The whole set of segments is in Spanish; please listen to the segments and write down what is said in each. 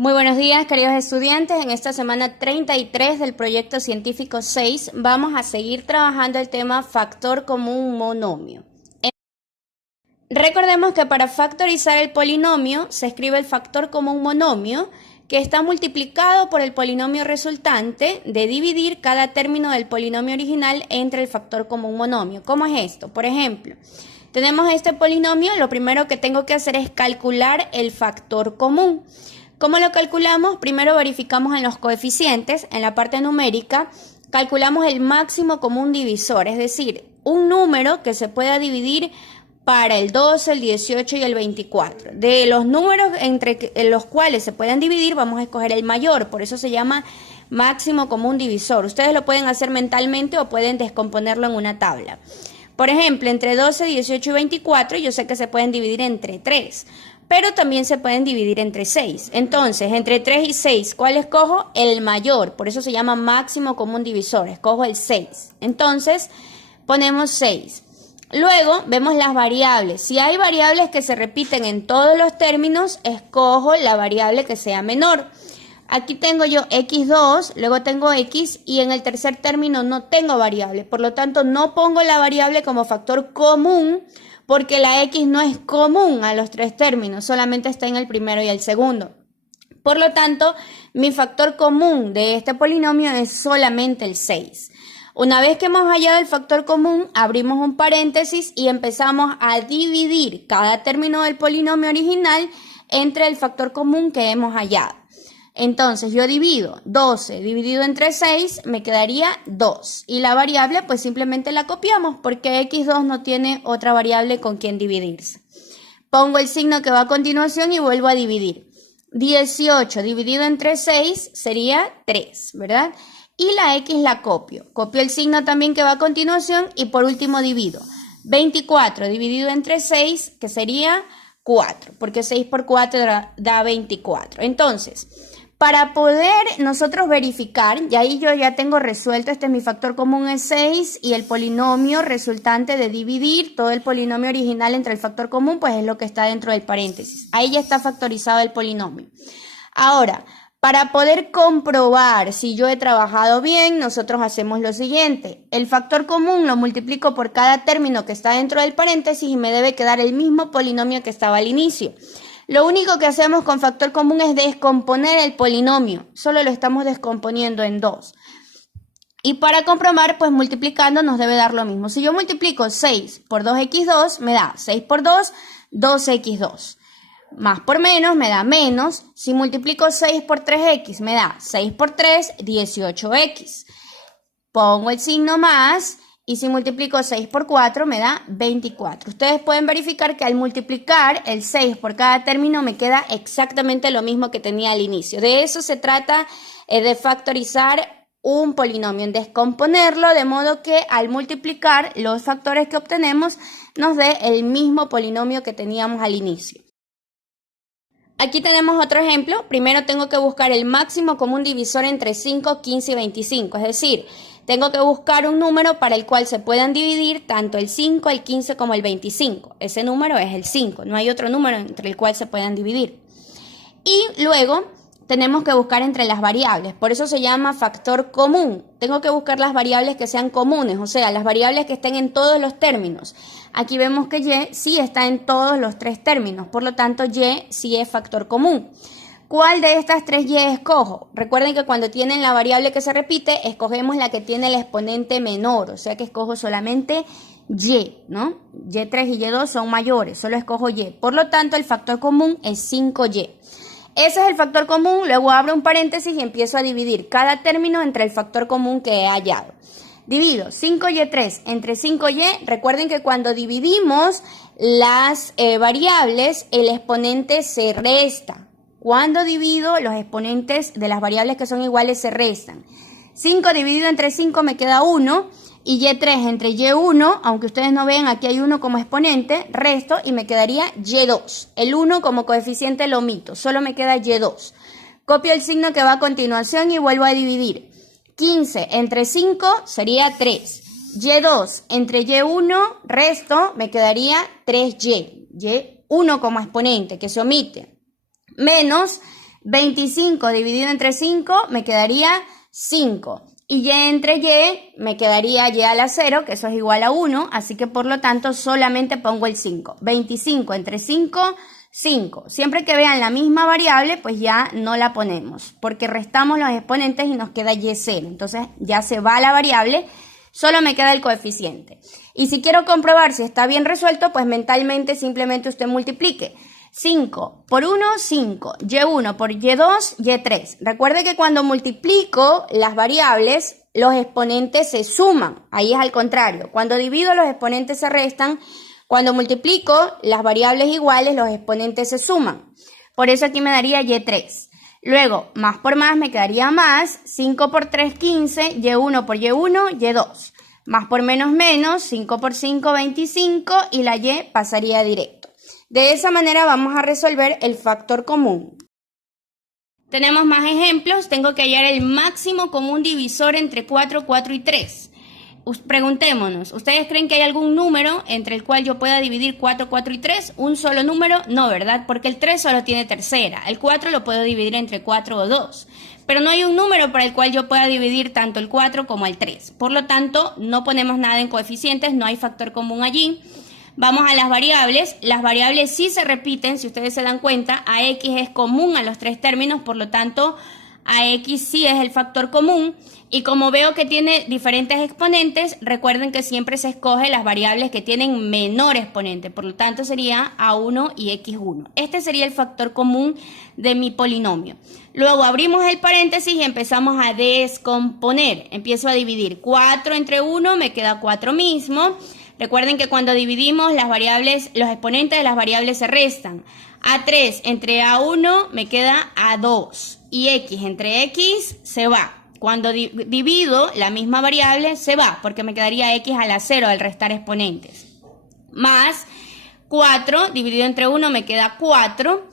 Muy buenos días, queridos estudiantes. En esta semana 33 del proyecto científico 6 vamos a seguir trabajando el tema factor común monomio. Recordemos que para factorizar el polinomio se escribe el factor común monomio, que está multiplicado por el polinomio resultante de dividir cada término del polinomio original entre el factor común monomio. ¿Cómo es esto? Por ejemplo, tenemos este polinomio, lo primero que tengo que hacer es calcular el factor común. ¿Cómo lo calculamos? Primero verificamos en los coeficientes, en la parte numérica, calculamos el máximo común divisor, es decir, un número que se pueda dividir para el 12, el 18 y el 24. De los números entre los cuales se pueden dividir, vamos a escoger el mayor, por eso se llama máximo común divisor. Ustedes lo pueden hacer mentalmente o pueden descomponerlo en una tabla. Por ejemplo, entre 12, 18 y 24 yo sé que se pueden dividir entre 3, pero también se pueden dividir entre 6. Entonces, entre 3 y 6, ¿cuál escojo? El mayor, por eso se llama máximo común divisor, escojo el 6. Entonces, ponemos 6. Luego, vemos las variables. Si hay variables que se repiten en todos los términos, escojo la variable que sea menor. Aquí tengo yo x2, luego tengo x y en el tercer término no tengo variable. Por lo tanto, no pongo la variable como factor común porque la x no es común a los tres términos, solamente está en el primero y el segundo. Por lo tanto, mi factor común de este polinomio es solamente el 6. Una vez que hemos hallado el factor común, abrimos un paréntesis y empezamos a dividir cada término del polinomio original entre el factor común que hemos hallado. Entonces yo divido 12 dividido entre 6, me quedaría 2. Y la variable pues simplemente la copiamos porque x2 no tiene otra variable con quien dividirse. Pongo el signo que va a continuación y vuelvo a dividir. 18 dividido entre 6 sería 3, ¿verdad? Y la x la copio. Copio el signo también que va a continuación y por último divido. 24 dividido entre 6, que sería 4, porque 6 por 4 da 24. Entonces, para poder nosotros verificar, y ahí yo ya tengo resuelto, este es mi factor común es 6 y el polinomio resultante de dividir todo el polinomio original entre el factor común, pues es lo que está dentro del paréntesis. Ahí ya está factorizado el polinomio. Ahora, para poder comprobar si yo he trabajado bien, nosotros hacemos lo siguiente. El factor común lo multiplico por cada término que está dentro del paréntesis y me debe quedar el mismo polinomio que estaba al inicio. Lo único que hacemos con factor común es descomponer el polinomio. Solo lo estamos descomponiendo en 2. Y para comprobar, pues multiplicando nos debe dar lo mismo. Si yo multiplico 6 por 2x2, me da 6 por 2, 2x2. Más por menos me da menos. Si multiplico 6 por 3x, me da 6 por 3, 18x. Pongo el signo más. Y si multiplico 6 por 4 me da 24. Ustedes pueden verificar que al multiplicar el 6 por cada término me queda exactamente lo mismo que tenía al inicio. De eso se trata de factorizar un polinomio, en descomponerlo de modo que al multiplicar los factores que obtenemos nos dé el mismo polinomio que teníamos al inicio. Aquí tenemos otro ejemplo. Primero tengo que buscar el máximo común divisor entre 5, 15 y 25, es decir, tengo que buscar un número para el cual se puedan dividir tanto el 5, el 15 como el 25. Ese número es el 5, no hay otro número entre el cual se puedan dividir. Y luego tenemos que buscar entre las variables, por eso se llama factor común. Tengo que buscar las variables que sean comunes, o sea, las variables que estén en todos los términos. Aquí vemos que y sí está en todos los tres términos, por lo tanto y sí es factor común. ¿Cuál de estas tres y escojo? Recuerden que cuando tienen la variable que se repite, escogemos la que tiene el exponente menor, o sea que escojo solamente y, ¿no? Y3 y y2 son mayores, solo escojo y. Por lo tanto, el factor común es 5y. Ese es el factor común, luego abro un paréntesis y empiezo a dividir cada término entre el factor común que he hallado. Divido 5y3 entre 5y. Recuerden que cuando dividimos las variables, el exponente se resta. Cuando divido, los exponentes de las variables que son iguales se restan. 5 dividido entre 5 me queda 1 y y3 entre y1, aunque ustedes no vean, aquí hay 1 como exponente, resto y me quedaría y2. El 1 como coeficiente lo omito, solo me queda y2. Copio el signo que va a continuación y vuelvo a dividir. 15 entre 5 sería 3. y2 entre y1, resto, me quedaría 3y. y1 como exponente, que se omite. Menos 25 dividido entre 5 me quedaría 5. Y y entre y me quedaría y a la 0, que eso es igual a 1, así que por lo tanto solamente pongo el 5. 25 entre 5, 5. Siempre que vean la misma variable, pues ya no la ponemos, porque restamos los exponentes y nos queda y0. Entonces ya se va la variable, solo me queda el coeficiente. Y si quiero comprobar si está bien resuelto, pues mentalmente simplemente usted multiplique. 5 por 1, 5. Y1 por Y2, Y3. Recuerde que cuando multiplico las variables, los exponentes se suman. Ahí es al contrario. Cuando divido, los exponentes se restan. Cuando multiplico las variables iguales, los exponentes se suman. Por eso aquí me daría Y3. Luego, más por más me quedaría más. 5 por 3, 15. Y1 por Y1, Y2. Más por menos menos. 5 por 5, 25. Y la Y pasaría directo. De esa manera vamos a resolver el factor común. Tenemos más ejemplos. Tengo que hallar el máximo común divisor entre 4, 4 y 3. Preguntémonos, ¿ustedes creen que hay algún número entre el cual yo pueda dividir 4, 4 y 3? ¿Un solo número? No, ¿verdad? Porque el 3 solo tiene tercera. El 4 lo puedo dividir entre 4 o 2. Pero no hay un número para el cual yo pueda dividir tanto el 4 como el 3. Por lo tanto, no ponemos nada en coeficientes, no hay factor común allí. Vamos a las variables. Las variables sí se repiten, si ustedes se dan cuenta, AX es común a los tres términos, por lo tanto, AX sí es el factor común. Y como veo que tiene diferentes exponentes, recuerden que siempre se escoge las variables que tienen menor exponente, por lo tanto sería A1 y X1. Este sería el factor común de mi polinomio. Luego abrimos el paréntesis y empezamos a descomponer. Empiezo a dividir 4 entre 1, me queda 4 mismo. Recuerden que cuando dividimos las variables, los exponentes de las variables se restan. A3 entre A1 me queda A2 y X entre X se va. Cuando divido la misma variable se va porque me quedaría X a la 0 al restar exponentes. Más 4 dividido entre 1 me queda 4.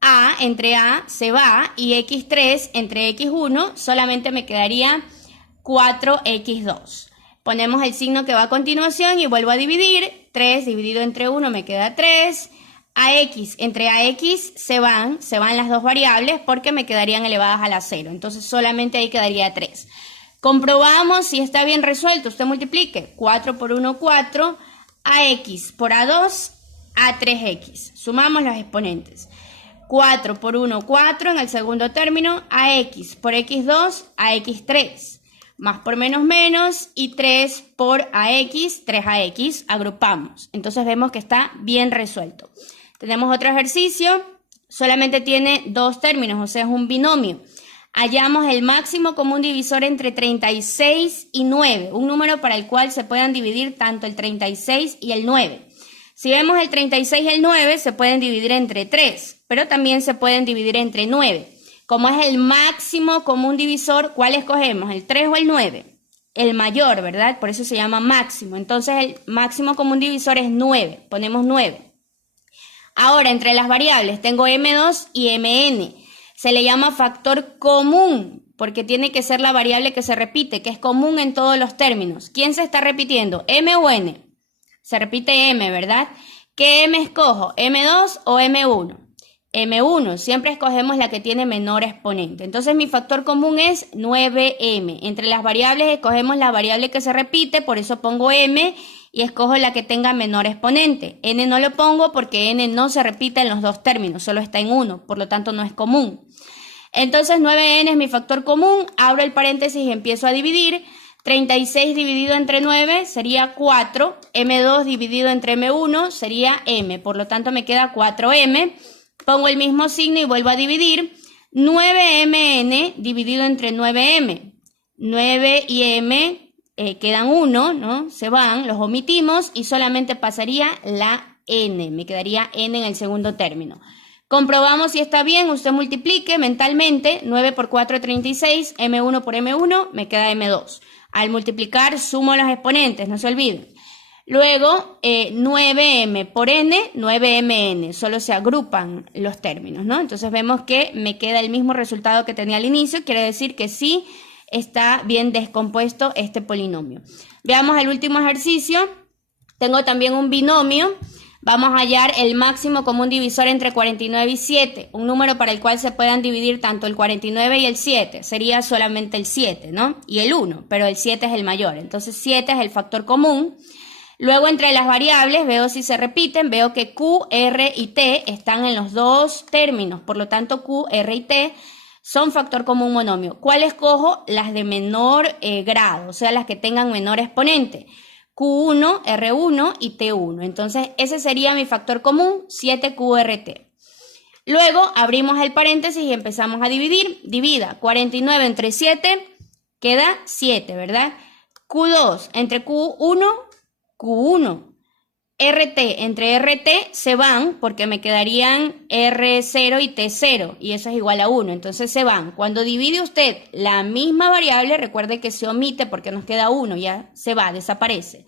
A entre A se va y X3 entre X1 solamente me quedaría 4X2. Ponemos el signo que va a continuación y vuelvo a dividir. 3 dividido entre 1 me queda 3. AX entre AX se van las dos variables porque me quedarían elevadas a la 0. Entonces solamente ahí quedaría 3. Comprobamos si está bien resuelto. Usted multiplique 4 por 1, 4. AX por A2, A3X. Sumamos los exponentes. 4 por 1, 4 en el segundo término. AX por X2, AX3. Más por menos menos y 3 por AX, 3AX, agrupamos. Entonces vemos que está bien resuelto. Tenemos otro ejercicio, solamente tiene dos términos, o sea, es un binomio. Hallamos el máximo común divisor entre 36 y 9, un número para el cual se puedan dividir tanto el 36 y el 9. Si vemos el 36 y el 9, se pueden dividir entre 3, pero también se pueden dividir entre 9. Como es el máximo común divisor, ¿cuál escogemos? ¿El 3 o el 9? El mayor, ¿verdad? Por eso se llama máximo. Entonces el máximo común divisor es 9. Ponemos 9. Ahora, entre las variables tengo M2 y MN. Se le llama factor común porque tiene que ser la variable que se repite, que es común en todos los términos. ¿Quién se está repitiendo? ¿M o N? Se repite M, ¿verdad? ¿Qué M escojo? ¿M2 o M1? M1, siempre escogemos la que tiene menor exponente. Entonces mi factor común es 9M. Entre las variables escogemos la variable que se repite, por eso pongo M y escojo la que tenga menor exponente. N no lo pongo porque N no se repite en los dos términos, solo está en uno, por lo tanto no es común. Entonces 9N es mi factor común, abro el paréntesis y empiezo a dividir. 36 dividido entre 9 sería 4, M2 dividido entre M1 sería M, por lo tanto me queda 4M. Pongo el mismo signo y vuelvo a dividir. 9mn dividido entre 9m. 9 y m quedan 1, ¿no? Se van, los omitimos y solamente pasaría la n. Me quedaría n en el segundo término. Comprobamos si está bien. Usted multiplique mentalmente. 9 por 4, 36. M1 por M1 me queda M2. Al multiplicar sumo los exponentes, no se olviden. Luego, 9m por n, 9mn, solo se agrupan los términos, ¿no? Entonces vemos que me queda el mismo resultado que tenía al inicio, quiere decir que sí está bien descompuesto este polinomio. Veamos el último ejercicio. Tengo también un binomio. vamos a hallar el máximo común divisor entre 49 y 7, un número para el cual se puedan dividir tanto el 49 y el 7, sería solamente el 7, ¿no? Y el 1, pero el 7 es el mayor, entonces 7 es el factor común. Luego entre las variables veo si se repiten, veo que Q, R y T están en los dos términos, por lo tanto Q, R y T son factor común monomio. ¿Cuál escojo? Las de menor grado, o sea, las que tengan menor exponente. Q1, R1 y T1. Entonces, ese sería mi factor común, 7QRT. Luego, abrimos el paréntesis y empezamos a dividir. Divida 49 entre 7, queda 7, ¿verdad? Q2 entre Q1, Q1. RT entre RT se van porque me quedarían R0 y T0 y eso es igual a 1, entonces se van. Cuando divide usted la misma variable, recuerde que se omite porque nos queda 1, ya se va, desaparece.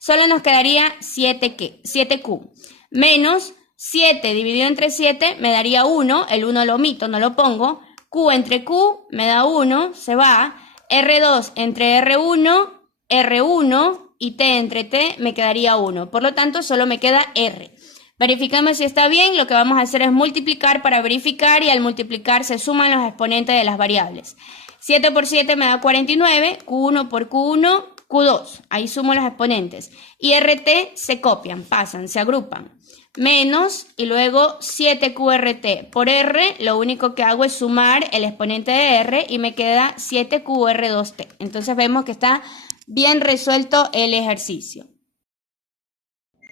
Solo nos quedaría 7Q menos 7 dividido entre 7 me daría 1, el 1 lo omito, no lo pongo. Q entre Q me da 1, se va. R2 entre R1, R1 y T entre T me quedaría 1. Por lo tanto, solo me queda R. Verificamos si está bien. Lo que vamos a hacer es multiplicar para verificar y al multiplicar se suman los exponentes de las variables. 7 por 7 me da 49, Q1 por Q1, Q2. Ahí sumo los exponentes. Y RT se copian, pasan, se agrupan. Menos y luego 7QRT por R, lo único que hago es sumar el exponente de R y me queda 7QR2T. Entonces vemos que está bien resuelto el ejercicio.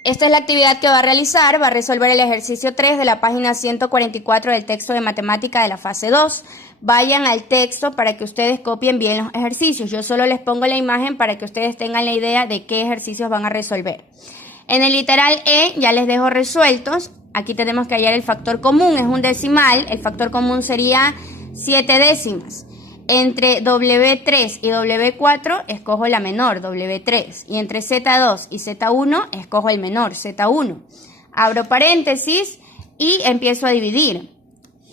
Esta es la actividad que va a realizar. Va a resolver el ejercicio 3 de la página 144 del texto de matemática de la fase 2. Vayan al texto para que ustedes copien bien los ejercicios. Yo solo les pongo la imagen para que ustedes tengan la idea de qué ejercicios van a resolver. En el literal E ya les dejo resueltos. Aquí tenemos que hallar el factor común. Es un decimal. El factor común sería 7 décimas. Entre W3 y W4 escojo la menor, W3. Y entre Z2 y Z1 escojo el menor, Z1. Abro paréntesis y empiezo a dividir.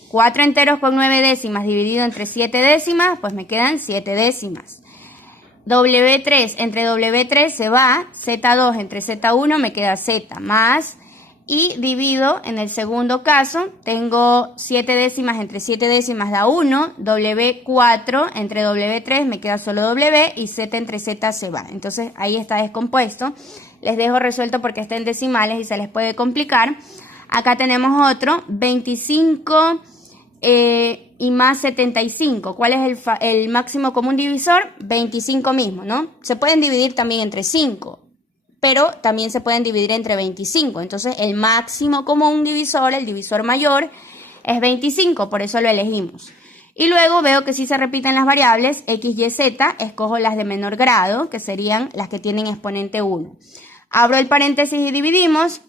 4 enteros con 9 décimas dividido entre 7 décimas, pues me quedan 7 décimas. W3 entre W3 se va, Z2 entre Z1 me queda Z, más... Y divido en el segundo caso, tengo 7 décimas entre 7 décimas da 1, W4 entre W3 me queda solo W y Z entre Z se va. Entonces ahí está descompuesto. Les dejo resuelto porque está en decimales y se les puede complicar. Acá tenemos otro, 25 y más 75. ¿Cuál es el máximo común divisor? 25 mismo, ¿no? Se pueden dividir también entre 5. Pero también se pueden dividir entre 25. Entonces, el máximo común divisor, el divisor mayor, es 25, por eso lo elegimos. Y luego veo que si se repiten las variables x, y, z, escojo las de menor grado, que serían las que tienen exponente 1. Abro el paréntesis y dividimos.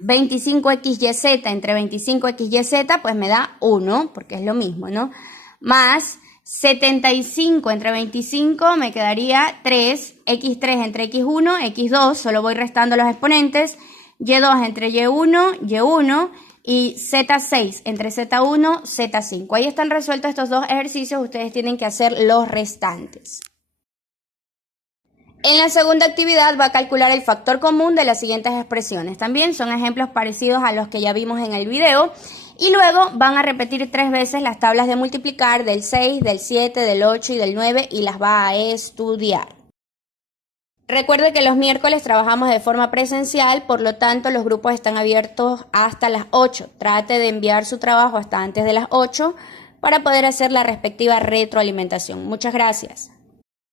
25x, y, z entre 25x, y, z, pues me da 1, porque es lo mismo, ¿no? Más 75 entre 25 me quedaría 3, x3 entre x1, x2, solo voy restando los exponentes, y2 entre y1, y1 y z6 entre z1, z5. Ahí están resueltos estos dos ejercicios, ustedes tienen que hacer los restantes. En la segunda actividad va a calcular el factor común de las siguientes expresiones. También son ejemplos parecidos a los que ya vimos en el video. Y luego van a repetir 3 veces las tablas de multiplicar del 6, del 7, del 8 y del 9 y las va a estudiar. Recuerde que los miércoles trabajamos de forma presencial, por lo tanto los grupos están abiertos hasta las 8. Trate de enviar su trabajo hasta antes de las 8 para poder hacer la respectiva retroalimentación. Muchas gracias.